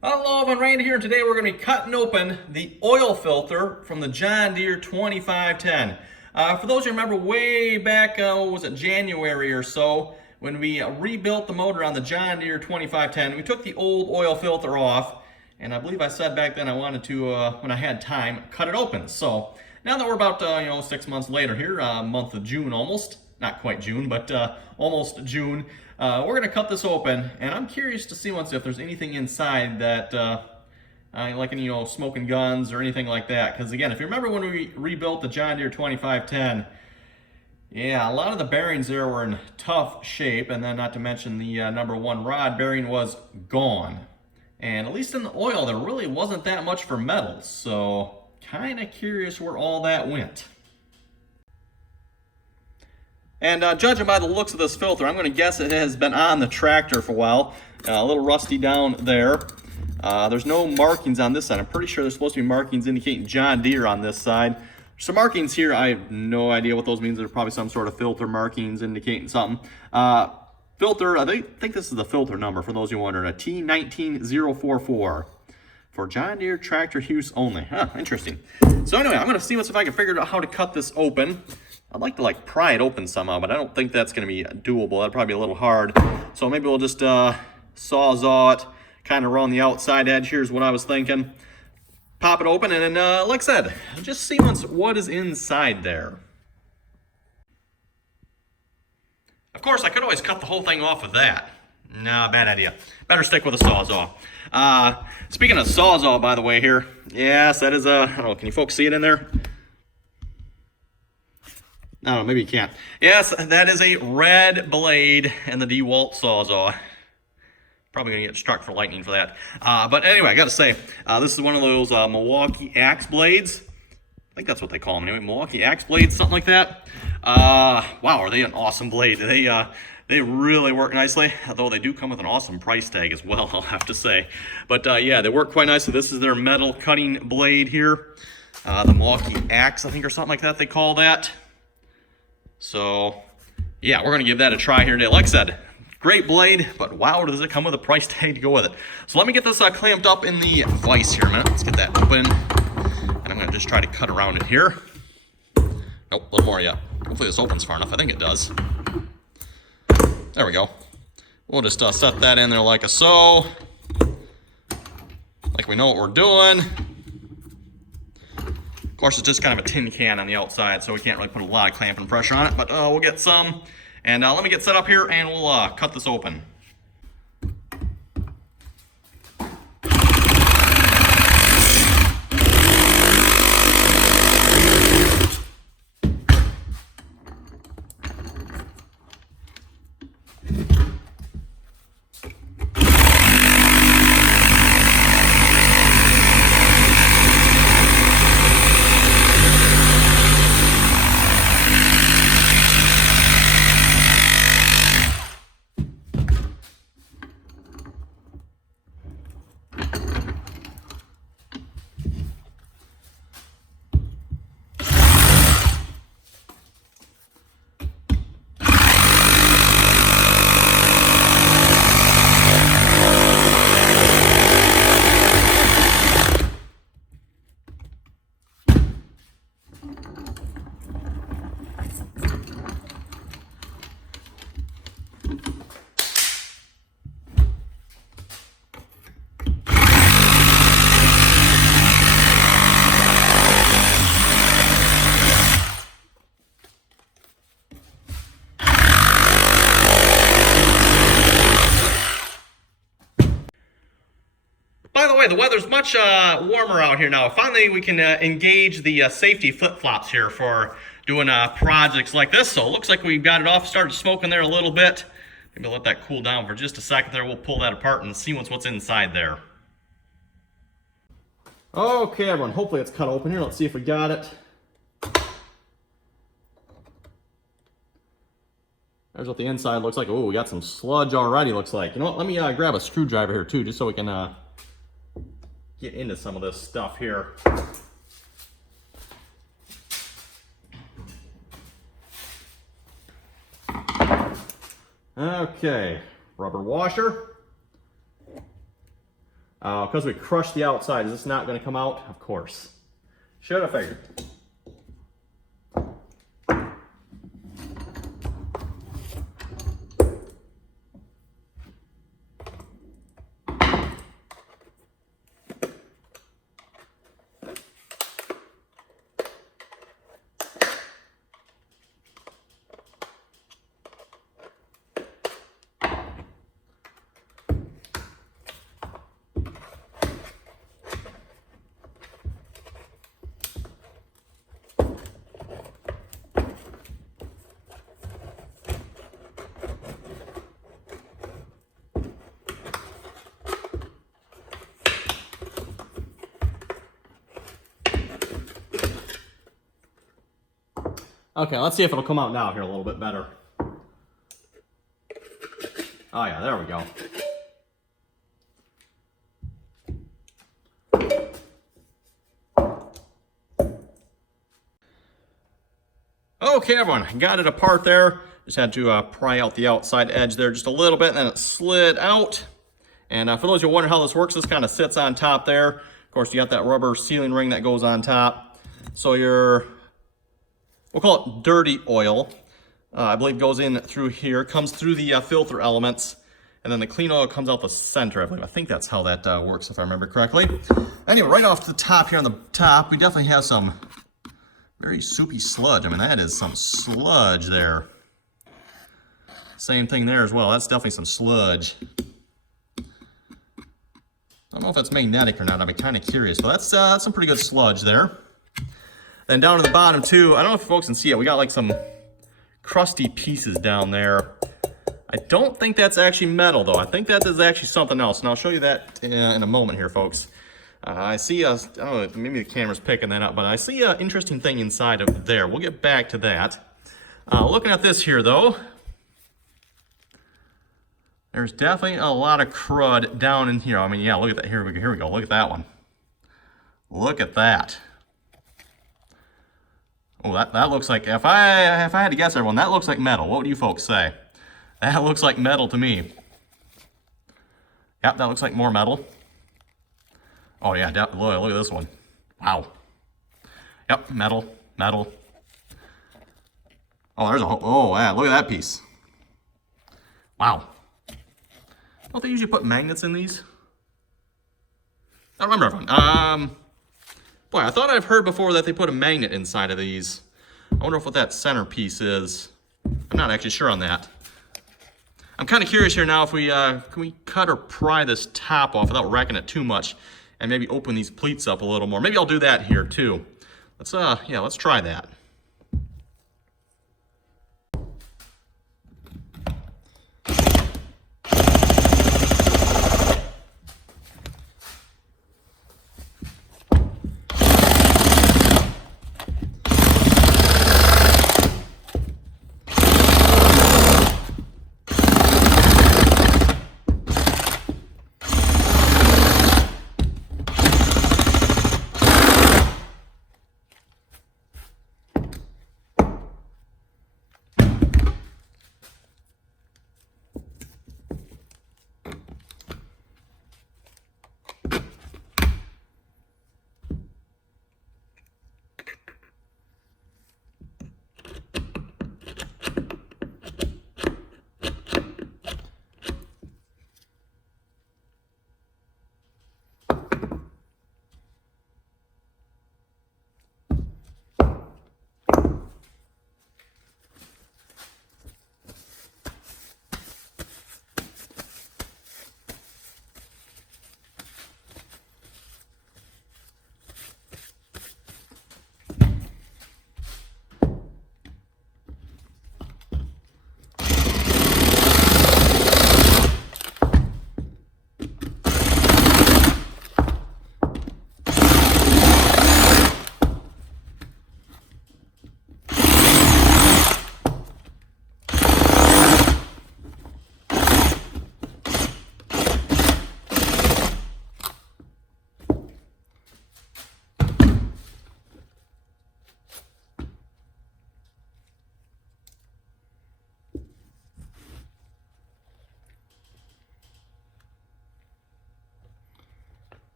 Hello, everyone, Randy here, and today we're going to be cutting open the oil filter from the John Deere 2510. For those who remember way back, what was it, January or so, when we rebuilt the motor on the John Deere 2510, we took the old oil filter off, and I believe I said back then I wanted to, when I had time, cut it open. So now that we're about 6 months later here, month of June almost, not quite June, but almost June. We're going to cut this open, and I'm curious to see if there's anything inside that, like any smoking guns or anything like that. Because again, if you remember when we rebuilt the John Deere 2510, yeah, a lot of the bearings there were in tough shape, and then not to mention the number one rod bearing was gone. And at least in the oil, there really wasn't that much for metals, so kind of curious where all that went. And judging by the looks of this filter, I'm going to guess it has been on the tractor for a while. A little rusty down there. There's no markings on this side. I'm pretty sure there's supposed to be markings indicating John Deere on this side. Some markings here, I have no idea what those mean. There's probably some sort of filter markings indicating something. Filter, I think this is the filter number for those who wondered, a T19044 for John Deere tractor use only. Huh, interesting. So anyway, I'm going to see if I can figure out how to cut this open. I'd like to pry it open somehow, but I don't think that's going to be doable. That'd probably be a little hard. So maybe we'll just sawzall it kind of around the outside edge. Here's what I was thinking. Pop it open, and then, like I said, just see what is inside there. Of course, I could always cut the whole thing off with that. Nah, bad idea. Better stick with a sawzall. Speaking of sawzall, by the way, here, yes, that is I don't know, can you folks see it in there? I don't know, maybe you can't. Yes, that is a red blade and the DeWalt sawzall. Probably gonna get struck for lightning for that. But anyway, I gotta say, this is one of those Milwaukee Axe Blades. I think that's what they call them anyway, Milwaukee Axe Blades, something like that. Wow, are they an awesome blade? They really work nicely, although they do come with an awesome price tag as well, I'll have to say. But yeah, they work quite nicely. This is their metal cutting blade here. The Milwaukee Axe, I think, or something like that they call that. So, yeah, we're going to give that a try here today. Like I said, great blade, but wow, does it come with a price tag to go with it. So let me get this clamped up in the vise here a minute. Let's get that open. And I'm going to just try to cut around it here. Nope, a little more yet. Hopefully this opens far enough. I think it does. There we go. We'll just set that in there like a so. Like we know what we're doing. Of course, it's just kind of a tin can on the outside, so we can't really put a lot of clamping pressure on it, but we'll get some. And let me get set up here, and we'll cut this open. By the way, the weather's much warmer out here now. Finally, we can engage the safety flip-flops here for doing projects like this. So it looks like we've got it off, started smoking there a little bit. Maybe let that cool down for just a second there. We'll pull that apart and see what's inside there. Okay, everyone, hopefully it's cut open here. Let's see if we got it. There's what the inside looks like. Oh, we got some sludge already, looks like. You know what, let me grab a screwdriver here too, just so we can get into some of this stuff here. Okay, rubber washer. Because we crushed the outside, is this not going to come out? Of course. Should have figured. Okay, let's see if it'll come out now here a little bit better. Oh yeah, there we go. Okay, everyone, got it apart there. Just had to pry out the outside edge there just a little bit, and then it slid out. And for those who wonder how this works, this kind of sits on top there. Of course, you got that rubber sealing ring that goes on top. So your, we'll call it dirty oil, I believe goes in through here, comes through the filter elements, and then the clean oil comes out the center, I believe. I think that's how that works, if I remember correctly. Anyway, right off the top here on the top, we definitely have some very soupy sludge. I mean, that is some sludge there. Same thing there as well. That's definitely some sludge. I don't know if it's magnetic or not. I'd be kind of curious, but that's some pretty good sludge there. Then down to the bottom too, I don't know if folks can see it, we got like some crusty pieces down there. I don't think that's actually metal though. I think that is actually something else, and I'll show you that in a moment here, folks. I see I don't know, maybe the camera's picking that up, but I see an interesting thing inside of there. We'll get back to that. Looking at this here though, there's definitely a lot of crud down in here. I mean, yeah, look at that. Here we go. Look at that one. Look at that. Oh, that looks like, if I had to guess, everyone, that looks like metal. What would you folks say? That looks like metal to me. Yep, that looks like more metal. Oh yeah, look at this one. Wow. Yep, metal. Oh, there's a whole, oh yeah, look at that piece. Wow. Don't they usually put magnets in these? I don't remember, everyone. Boy, I thought I've heard before that they put a magnet inside of these. I wonder what that center piece is. I'm not actually sure on that. I'm kind of curious here now if we, can we cut or pry this top off without wrecking it too much and maybe open these pleats up a little more. Maybe I'll do that here too. Let's, yeah, let's try that.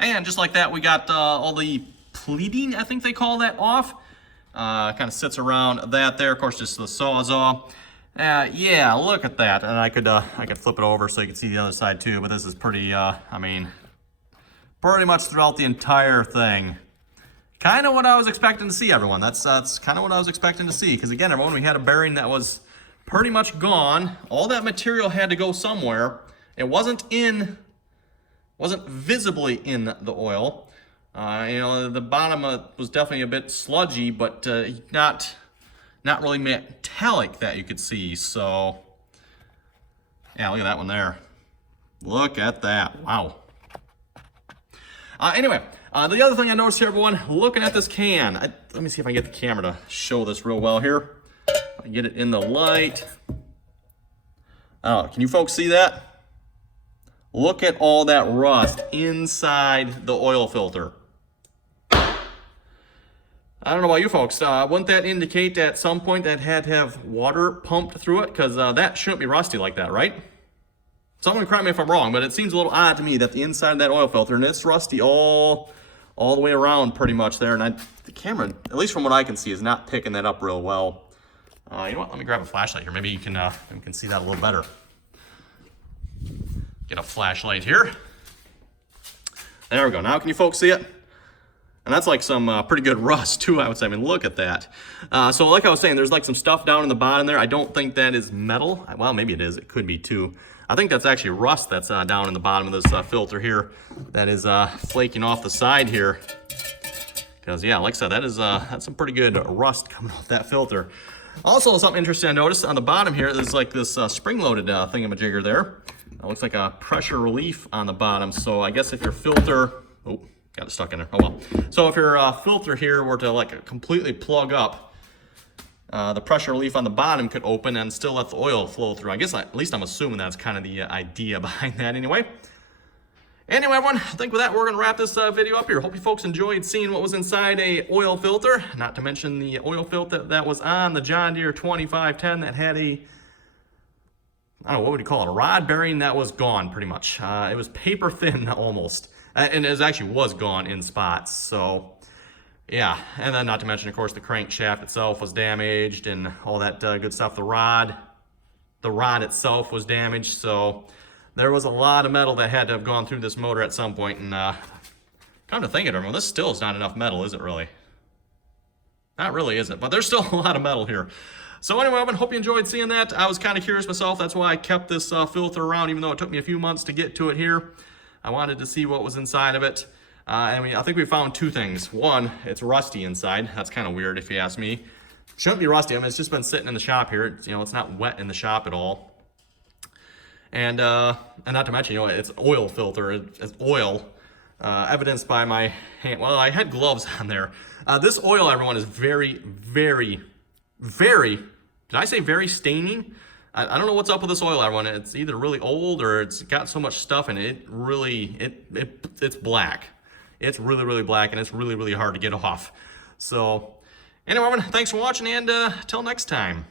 And just like that, we got all the pleating, I think they call that, off. Kind of sits around that there. Of course, just the Sawzall. Yeah, look at that. And I could flip it over so you can see the other side too. But this is pretty, I mean, pretty much throughout the entire thing. Kind of what I was expecting to see, everyone. That's kind of what I was expecting to see. Because again, everyone, we had a bearing that was pretty much gone. All that material had to go somewhere. It wasn't visibly in the oil. You know, the bottom was definitely a bit sludgy, but not really metallic that you could see. So, yeah, look at that one there. Look at that. Wow. Anyway, the other thing I noticed here, everyone, looking at this can. Let me see if I can get the camera to show this real well here. I get it in the light. Oh, can you folks see that? Look at all that rust inside the oil filter. I don't know about you folks, wouldn't that indicate at some point that had to have water pumped through it? Because that shouldn't be rusty like that, right? Someone correct me if I'm wrong, but it seems a little odd to me that the inside of that oil filter, and it's rusty all the way around pretty much there, and the camera, at least from what I can see, is not picking that up real well. You know what, let me grab a flashlight here. Maybe you can see that a little better. Get a flashlight here. There we go. Now can you folks see it? And that's like some pretty good rust too, I would say. I mean, look at that. So like I was saying, there's like some stuff down in the bottom there. I don't think that is metal. Well, maybe it is. It could be too. I think that's actually rust that's down in the bottom of this filter here that is flaking off the side here. Because yeah, like I said, that's some pretty good rust coming off that filter. Also, something interesting I noticed on the bottom here, there's like this spring-loaded thingamajigger there. It looks like a pressure relief on the bottom. So I guess if your filter, oh, got it stuck in there. Oh well. So if your filter here were to like completely plug up, the pressure relief on the bottom could open and still let the oil flow through. I guess at least I'm assuming that's kind of the idea behind that anyway. Anyway, everyone, I think with that, we're going to wrap this video up here. Hope you folks enjoyed seeing what was inside a oil filter. Not to mention the oil filter that was on the John Deere 2510 that had a, I don't know, what would you call it? A rod bearing that was gone pretty much. It was paper thin almost. And it actually was gone in spots. So, yeah. And then not to mention, of course, the crankshaft itself was damaged and all that good stuff. The rod itself was damaged. So there was a lot of metal that had to have gone through this motor at some point. And come to think of it, everyone, this still is not enough metal, is it really? Not really, is it? But there's still a lot of metal here. So anyway, I hope you enjoyed seeing that. I was kind of curious myself. That's why I kept this filter around, even though it took me a few months to get to it here. I wanted to see what was inside of it. I think we found two things. One, it's rusty inside. That's kind of weird if you ask me. Shouldn't be rusty. I mean, it's just been sitting in the shop here. It's, you know, it's not wet in the shop at all. And not to mention, you know, it's oil filter. It's oil, evidenced by my hand. Well, I had gloves on there. This oil, everyone, is very, very, very, did I say very staining? I don't know what's up with this oil, everyone. It's either really old or it's got so much stuff in it. It's black. It's really, really black, and it's really, really hard to get off. So, anyway, everyone, thanks for watching, and till next time.